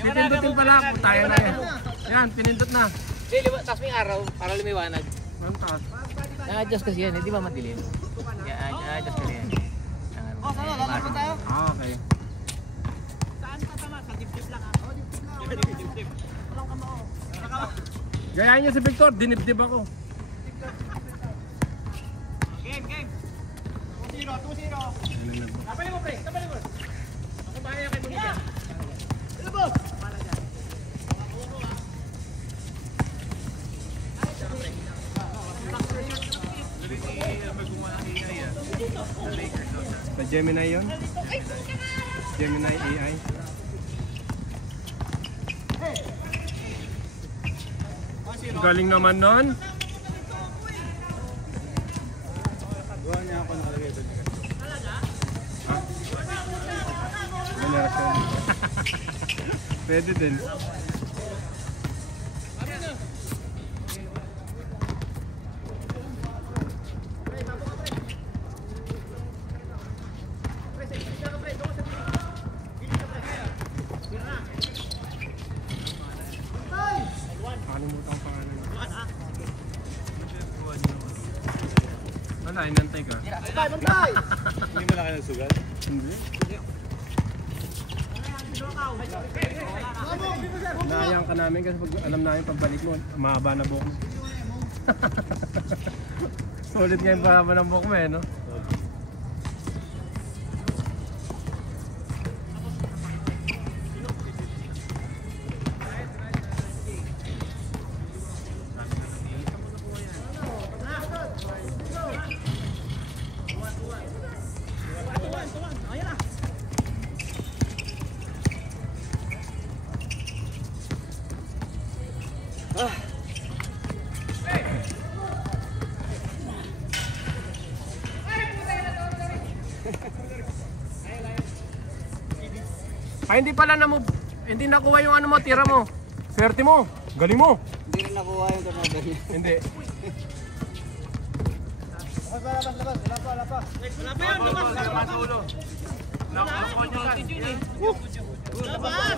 Pindutin pala po tayo na eh. Yan, pinindot na. Taas mo yung araw para lumiwanag. Ang taas. Na-adjust kasi yan, hindi ba madilim? Na-adjust kasi yan. Lalapit tayo. Okay. Saan tatama? Sa dip-dip lang ha? Oo, dip-dip lang. Walang kamao. Gayahin niyo si Victor, dinip-dip ako. Game. 2-0. Kapalin mo, pre. Kapalin mo. Ako bahay kay Bonita. Ano ba? Pala dyan. Sa Gemini yun? Gemini AI. Galing naman nun. Gawa niya ako nakalagay ito. Generation. Pwede din. Nakalimutan ang pangalan. Wala, inantay ka. Bantay! Hindi mo na kayo nagsugat? Hindi. Naayang ka namin kasi pag alam namin pagbalik mo, mahaba na buhok mo. Sulit nga yung mahaba ng buhok mo eh, no? Ay, hindi pala hindi nakuha yung ano mo, tira mo. Swerte mo. Galing mo. Hindi rin nakuha yung gano'n. Hindi. Labas. Wala pa yun.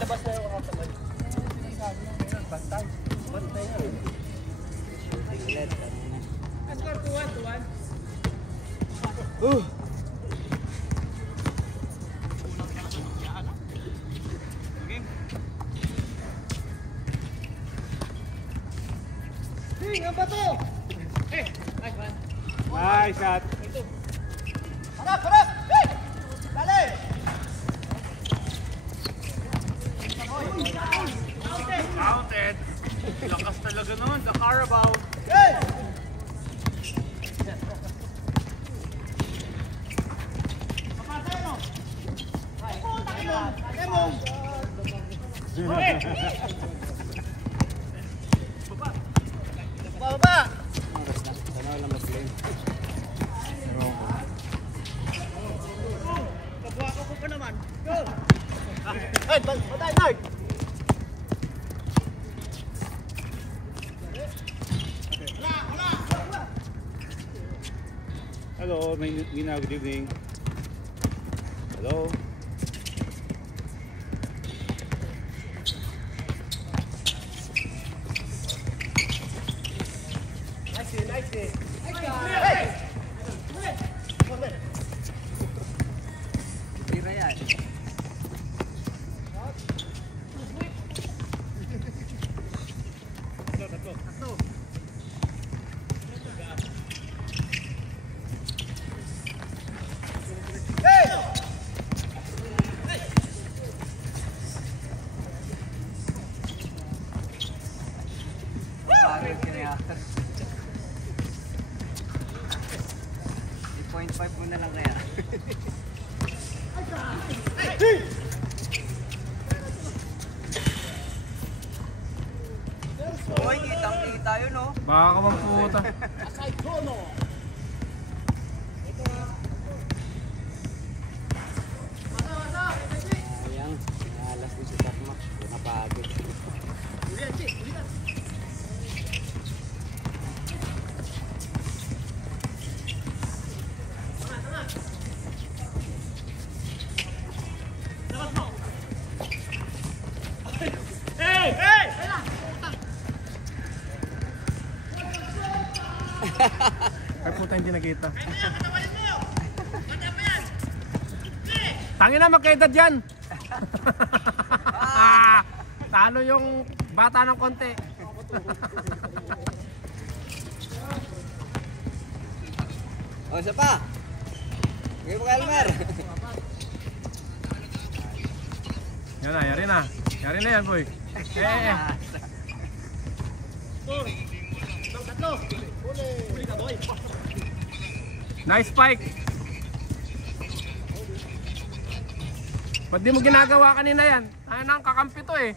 Labas tayo. Bantay. Score 2-1. Ang bato! Nice shot! Harap! Dali! Counted! Lakas talaga nun, the Carabao! Hey! Kapatay mo! Kapatay mo! Baba! Tanaw lang mag-play. Kabuha ko pa naman. Go! Ay, patay, Nard! Hello, Mina, good evening. Hello. Nice. Tira yan. Tatlo. Parang kinayakot. 0.5 mo na lang kaya. Hoy, kitang-kita yun, no? Baka ka bang puta. Sayang, alas din si Takmak. Napagod. Ay puta, hindi nakita. Tangina, magkaedad yan. Talo yung bata ng konti. O, isa pa. Ngayon mo Elmer. Yan na, yari na. Yari na yan, boy. Nice spike. Ba't di mo ginagawa kanina yan? Ay nang kakampi to eh.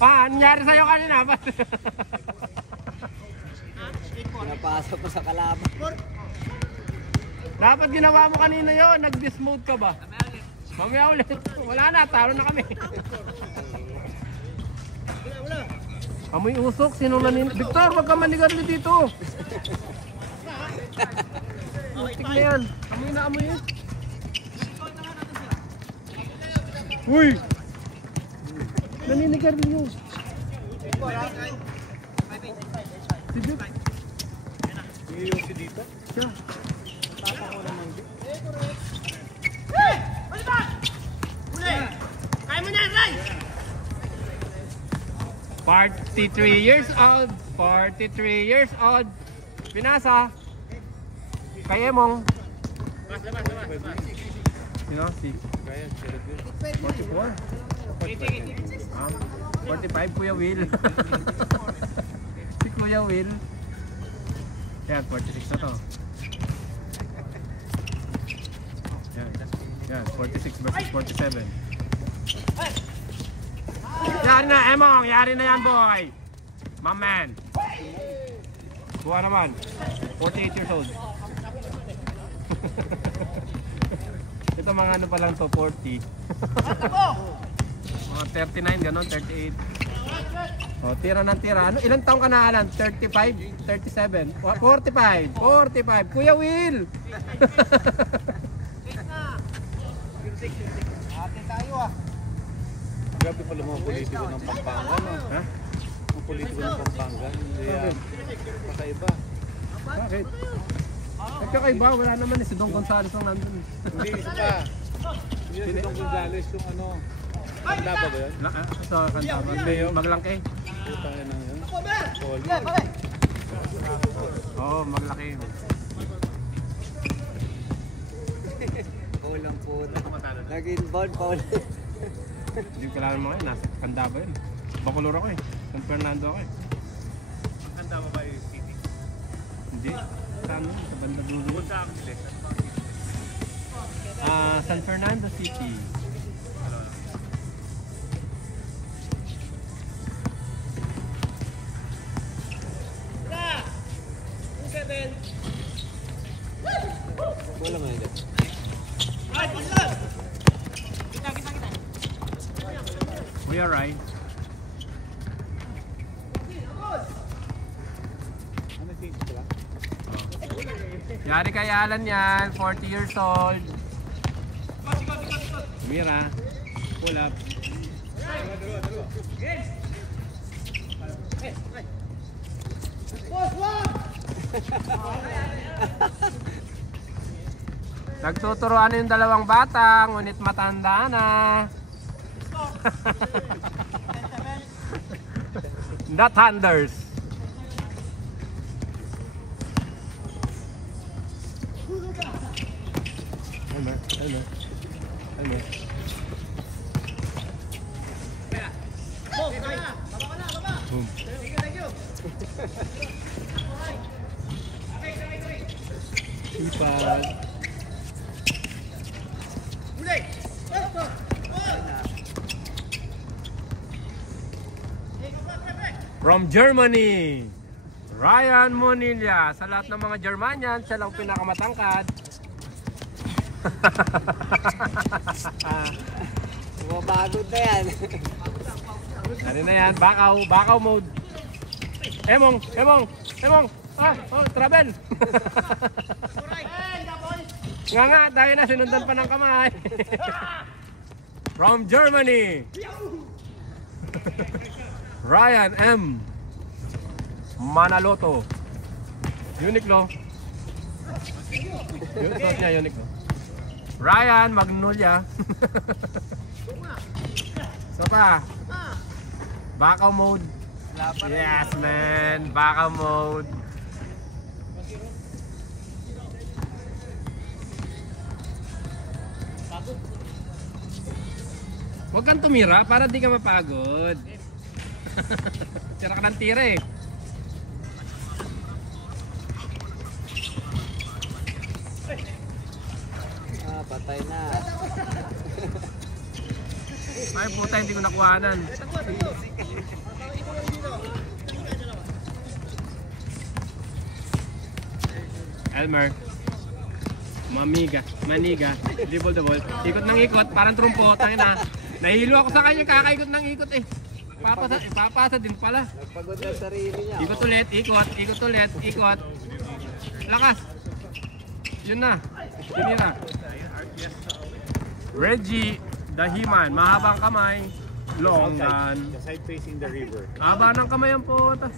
Pa, nangyari sa'yo kanina? Napasok pa sa kalaban. Dapat ginawa mo kanina yun. Nag-dismode ka ba? Mamaya ulit. Wala na, talo na kami. Amoy usok, sino nanin? Victor, wag ka manigarli dito. Mustik na yan. Amoy na amoy yun. Uy! Naninigarli yun. Si Vic. Yung si dito. Siya. Kaya mo na, Ray! 43 years old. 43 years old. Pinasa. Kay Emong. Sino? Si 44. 45 Kuya Will. Si Kuya Will. Yan, 46 na to. Yan, 46 versus 47. Yari na, Emong! Yari na yan, boy! My man! Buha naman. 48 years old. Ito mga ano pa lang to, 40. Mga 39, gano'n, 38. O, tira ng tira. Ano, ilang taong ka na, Alan? 35? 37? 45? 45? Kuya Will! Ate tayo ah. Grabe pala mga politiko ng Pampanga, no? Ha? Mga politiko ng Pampanga, hindi yan. Kakaiba. Bakit? Nagkakaiba, wala naman eh. Si Don Gonzales ang nandun. Hindi, isa pa. Yun si Don Gonzales, yung ano. Tanda ba yun? Sa Kantaban. Maglangke. Putang ina yun. Poli. Oo, maglaki. Kulang po na. Nag-inbound pa ulit. Hindi ko alam mga yun. Nasa Kantaban yun. Bacolor ako eh. San Fernando ako eh. Ang kanda mo ba yung city? Hindi. Saan yun? Sa banda dulo. Bukod sa akin sila. San Fernando City. Wala man ito. We are right. Ano yung city sila? Yari kay Alan yan. 40 years old. Mira. Pull up. Nagtuturoan yung dalawang bata, ngunit matanda na. The Thunders. Boom. Ipad. From Germany, Ryan Monilla. Sa lahat ng mga Germanian, siya lang pinakamatangkad. Bumabagod na yan. Ano na yan? Bakaw mode. Emong! Travel! Nga, tayo na, sinundan pa ng kamay. From Germany. Ryan M. Manaloto. Uniqlo. Yung suot niya, Uniqlo. Ryan Magnolia. So pa. Bakaw mode. Yes, man. Bakaw mode. Huwag kang tumira para di ka mapagod. Tira ka ng tira eh. Patay na. Ay puta, hindi ko nakuhanan. Elmer. Maniga. Dribble the ball. Ikot ng ikot, parang trumpo. Tangina. Nahilo ako sa kanya, kakaikot ng ikot eh. Papasa din pala. Nagpagod na sarili niya. Ikot ulit, ikot. Lakas. Yun na. Tinira. Reggie Dahiman, mahabang kamay. Long run. The side facing the river. Haba ng kamay ang puta.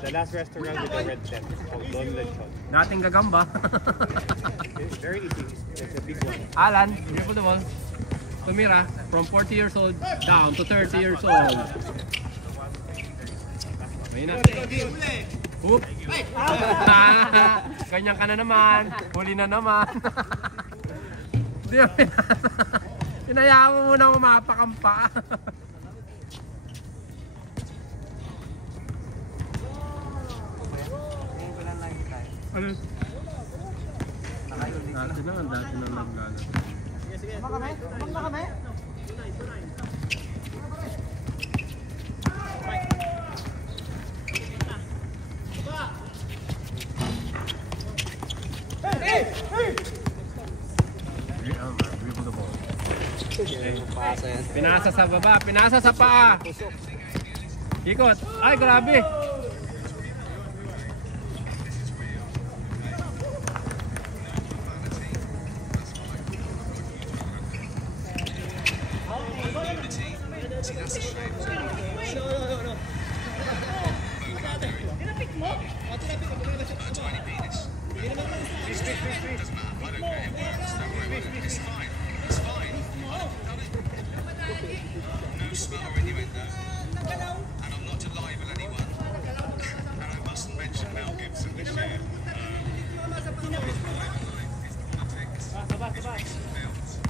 The last restaurant with the red tent. Called Don Lechon. Dating gagamba. It's very easy. It's a big one. Alan, dribble the ball. Tumira from 40 years old down to 30 years old. May na. Hoop. Ganyan ka na naman. Huli na naman. Di ba? Hinayaan mo muna umapakampa. Ano? Dati na naglala. Abang na kami? Dribble the ball. Pinasa sa baba, pinasa sa paa. Ikot. Ay, grabe.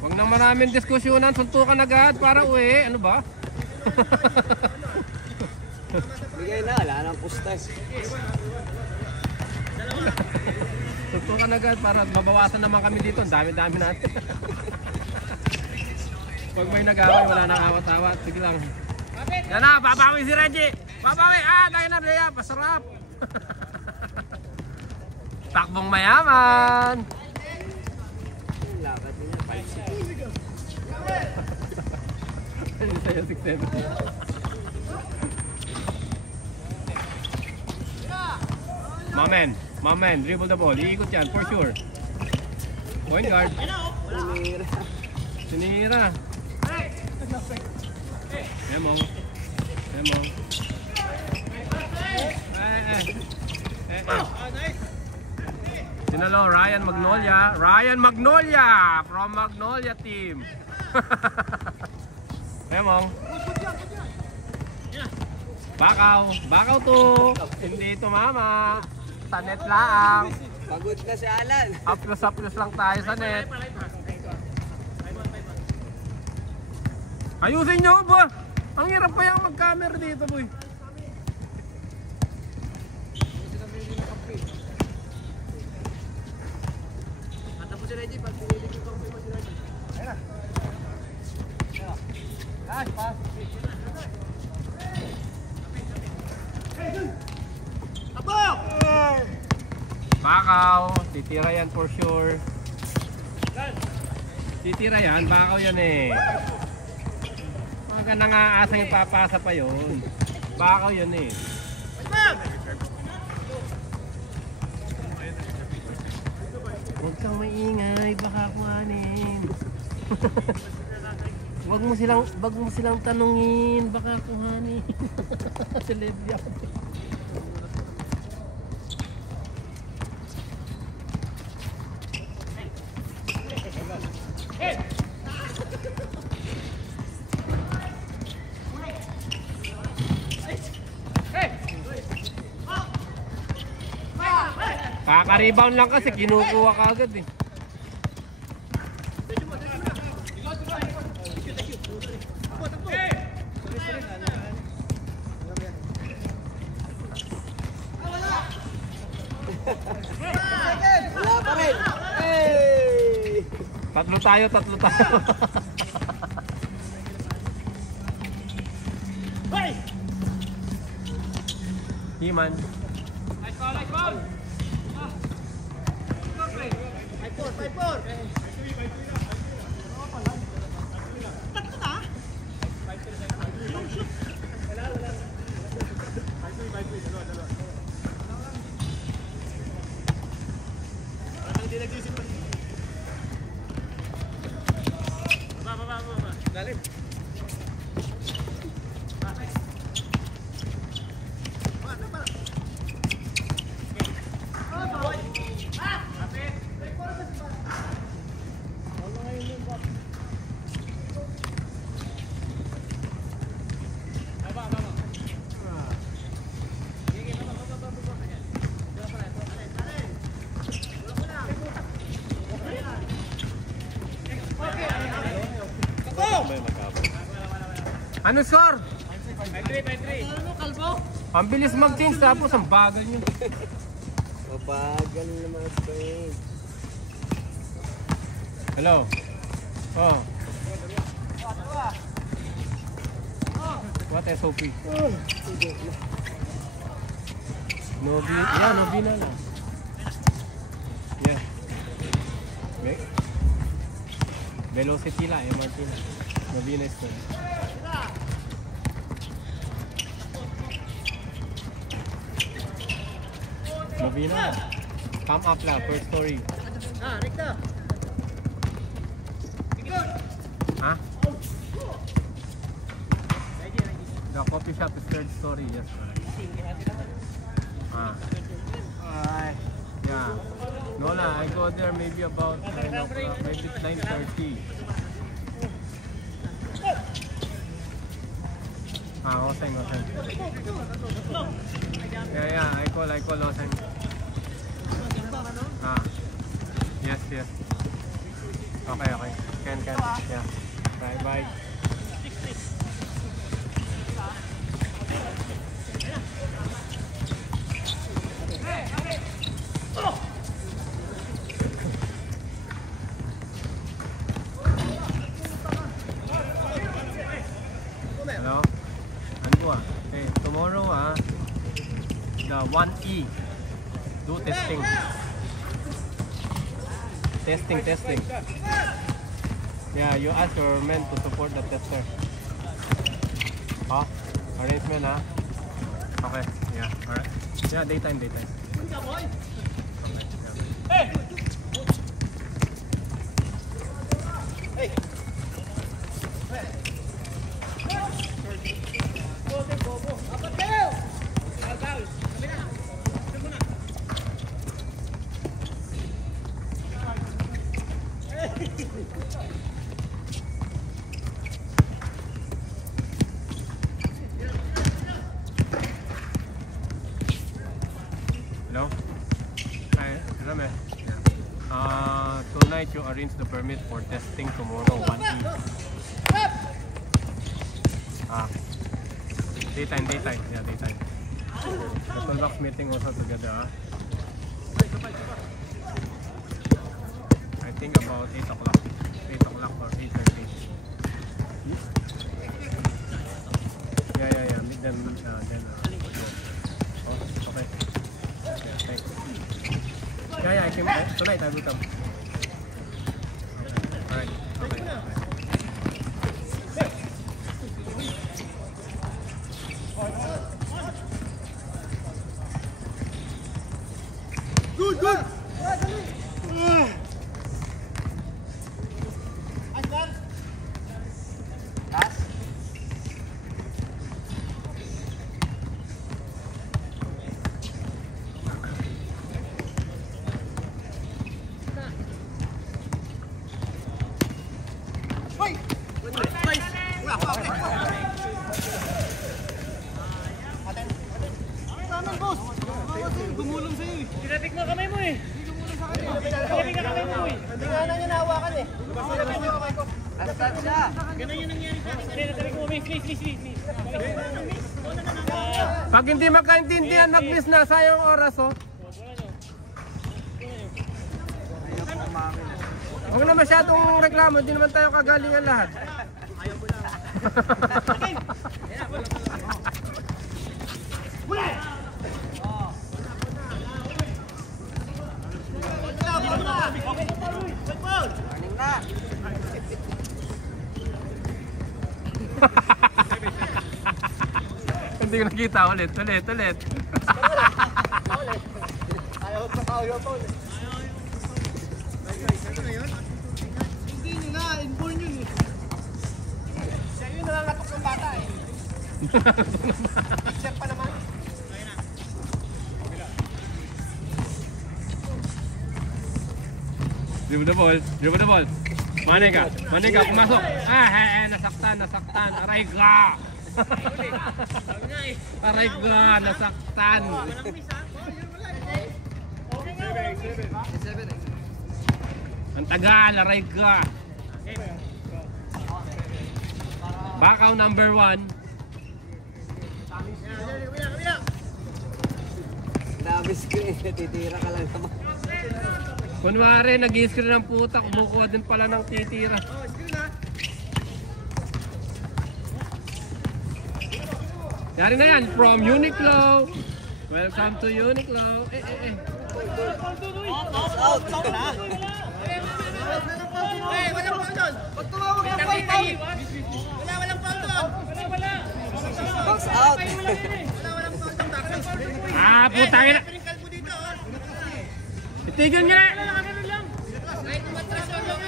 Huwag nang maraming diskusyonan, suntukan agad para uwi. Ano ba? Bigay na, wala nang pustas. Suntukan agad para mabawasan naman kami dito. Ang dami-dami natin. Pag may nag-away, wala nang awat-awat. Sige lang. Yan na, babawi si Reggie. Babawi. Tayo na, Rhea. Pasarap. Takbong mayaman. Lakad niya, 5-6. Hindi sa'yo, 6-7. Mamen, dribble the ball. Iikot yan, for sure. Point guard. Sinira. Emong. Sinalo, Ryan Magnolia from Magnolia team. Emong. Bakaw to. Hindi tumama. Sa net lang. Pagod na si Alan. Aplos lang tayo sa net. Ayusin nyo ba? Ang hirap pa yung mag-camera dito, boy. Tapos si Reggie, pag pinilig yung kape mo si Reggie. Ayun na. Pass. Bakaw, titira yan for sure. Titira yan, bakaw yan eh. Mga nangaasang ipapasa pa yun. Bakaw yan eh. Huwag kang maingay, baka kuhanin. Wag mo silang tanungin, baka kuhanin. Celebya. Kaka-rebound lang kasi kinukuha ka agad eh. Wala pa rin. Hey! Tatlo tayo. Hey! Himan. Nice ball. 5-4. Tatlo na? Lalim. Ano score? 5-3. Ano, kalbo? Ang bilis mag-change tapos ang bagal nyo. Mabagal naman Spain. Hello. Oh. What SOP? Novina lang. Yeah. Velocity lang, MRT lang. Novina is good. Novina. Pump up lang, first story. Rekta. Huh? The coffee shop is third story, yes. Yeah. No lah, I go there maybe about 9 o'clock, maybe 9:30. Oseng. Yeah, I call Oseng. Yes. Okay. Can. Yeah. Bye. Hello? Hey, tomorrow the 1E do testing. Testing. Yeah, you ask your men to support the tester. Arrangement Okay, yeah, alright. Yeah, daytime. Okay, yeah. Hello? Hi, Rame. Yeah. Tonight you arrange the permit for testing tomorrow 1E. Daytime. Yeah, daytime. The toolbox meeting also together. I think about 8 o'clock. 8 o'clock or 8:30. Yeah. Meet them then. Okay. Yeah, thanks. Yeah, I came tonight. I will come. Okay. Alright. Okay. Good. Gumulong sa'yo eh. Tinatik mo kamay mo eh. Tinatik ka kamay mo eh. Hindi nga na niya nahawakan eh. Astat siya. Ganun yung nangyari sa akin. Tinatik mo, please. Pag hindi magkaintindihan, mag-miss na. Sayang oras, oh. Huwag na masyadong reklamo. Hindi naman tayo kagalingan lahat. Hindi ko nakita. Ulit. Ayaw pa pa ulit. Hindi nyo na, inborn yun eh. Siya yun nangangatok ng bata eh. Picture pa naman. Dribble the ball. Manin ka, pumasok. Nasaktan. Aray ka. Nasaktan. Ang tagal, aray ka. Bakaw number 1. Nabis ko eh, titira ka lang naman. Kunwari, nag-i-screen ng puta, kumukuha din pala ng titira. Yari na yan, from Uniqlo. Welcome to Uniqlo. Out na. Walang foul doon. Pag tumawag ng foul. Walang foul doon. Box out. Walang foul doon. Putangin na. Itigil nga. Kahit umatras lang yung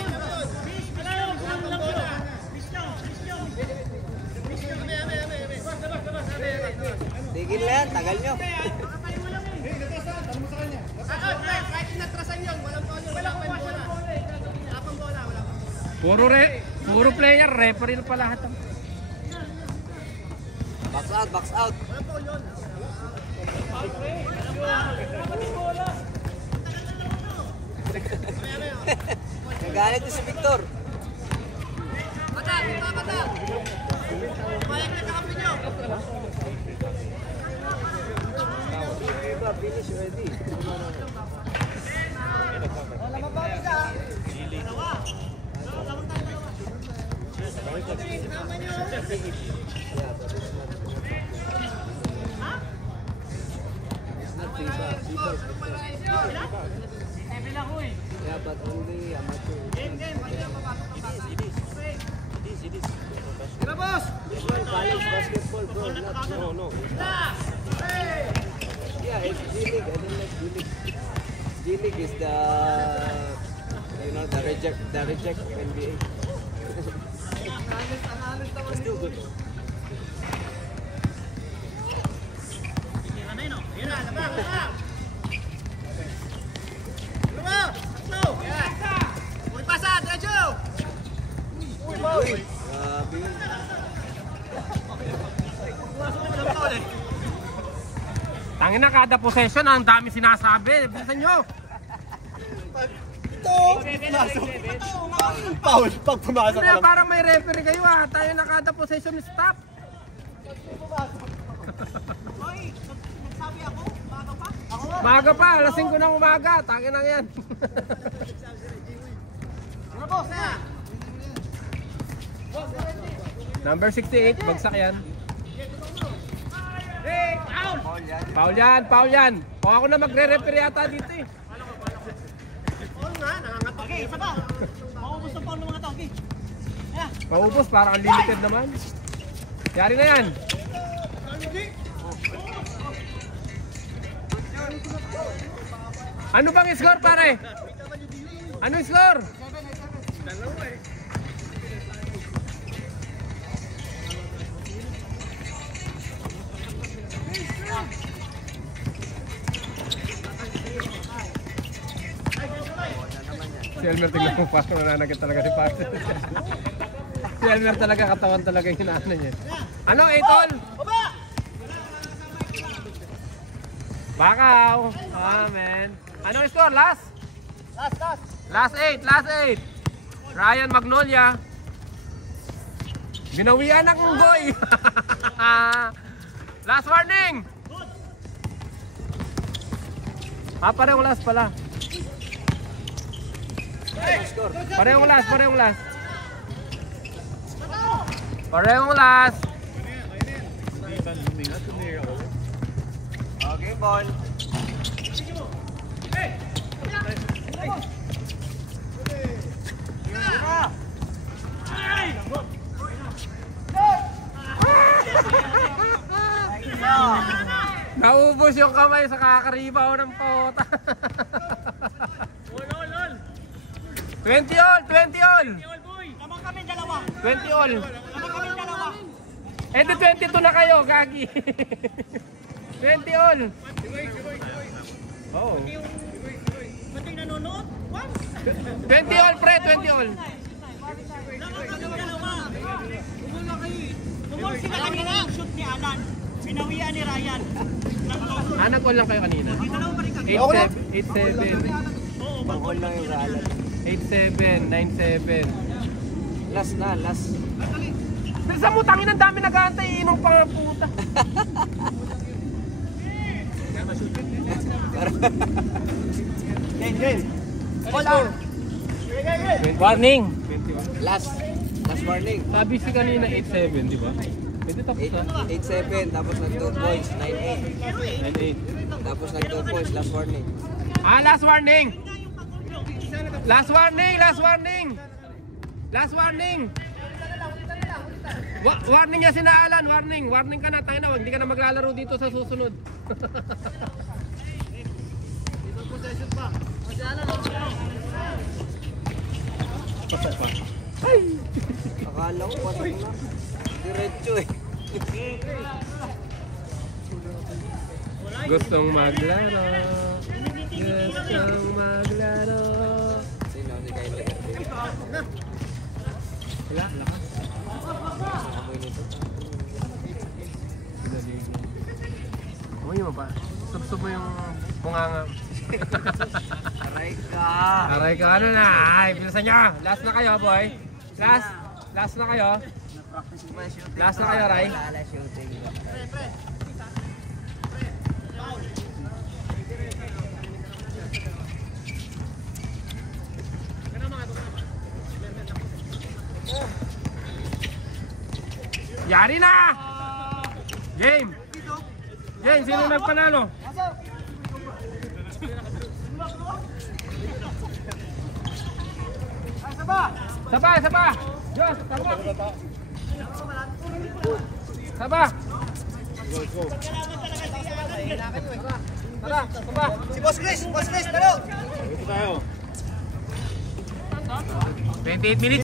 tigil na yan, tagal nyo. Kahit inatrasan yun, walang foul yun, walang bola. Apang bola, wala. Puro player, referee na pa lahat. Box out. Walang foul yun. Nagalit si Victor. Bata! Mayag na kakampi nyo! Finish ready. Yeah, but only amateur. Game. Tira, boss! College basketball, bro. No. Yeah, it's G-League. I don't like G-League. G-League is the reject of NBA. It's still good. Tangin na, kada possession, ang dami sinasabi. Bilisan nyo. Foul pag pumasok Kaya parang may referee kayo ah. Tayo na kada possession stop. Maga pa, alas 5 ng umaga. Tangin na yan. Number 68, bagsak yan. Foul yan. O ako na magre-referee yata dito eh. Okay, isa pa. Maubos ng foul ng mga tao. Maubos, parang unlimited naman. Yari na yan. Ano bang score pare? Ano score? Dalawa eh. Si Elmer, tignan mo, parang nananagit talaga si Pastor. Si Elmer talaga, katawan talaga yung inaano niya. Ano, 8 all? Bakaw. Amen. Anong score? Last? Last 8. Last 8. Ryan Magnolia. Binawian ng Unggoy. Last warning. Parehong last pala. Parehong last. Parehong last. Okay, ball. Naubos yung kamay sa kakaribaw ng pota. 20 all. 20 all. Naman kami dalawa. 20 all. Naman kami dalawa. Eh di 22 na kayo, gagi. 20 all. Oh. Pati nanonood? What? 20 all, pre, 20 all. Naman kami dalawa. Tumol sila kanina yung shoot ni Alan. Binawian ni Ryan. Nag-all lang kayo kanina. Dalawa pa rin kami. 8-7. Pang-all lang yung Alan. 8-7, 9-7. Last na, last. Sa mutangin ang dami nag-aantay, inom pa nga puta. Game. All out. Warning! Last warning. Sabi si kanina 8-7, di ba? Pwede tapos na. 8-7, tapos nag-2 points, 9-8. 9-8. Tapos nag-2 points, last warning. Last warning! Last warning! Last warning! Last warning! Warning niya sinaalan, warning! Warning ka na, tayo na, hindi ka na maglalaro dito sa susunod. Pasok pa. Akala ko pasok na. Diretso eh. Gustong maglaro. Gustong maglaro. Sino? Si Kyle. Wala, lakas. Amoy nito. Amoy mo ba? Subsub mo yung bunganga. Aray ka! Aray ka, ano na? Ay, bilisan nyo! Last na kayo, boy. Last na kayo. Last na kayo, Ray. Lala shooting. Yari na! Game! Game, sino nagpanalo? Saba! Diyos, saba! Saba! Tara, saba! Si Boss Chris! Talo! 28 minutes.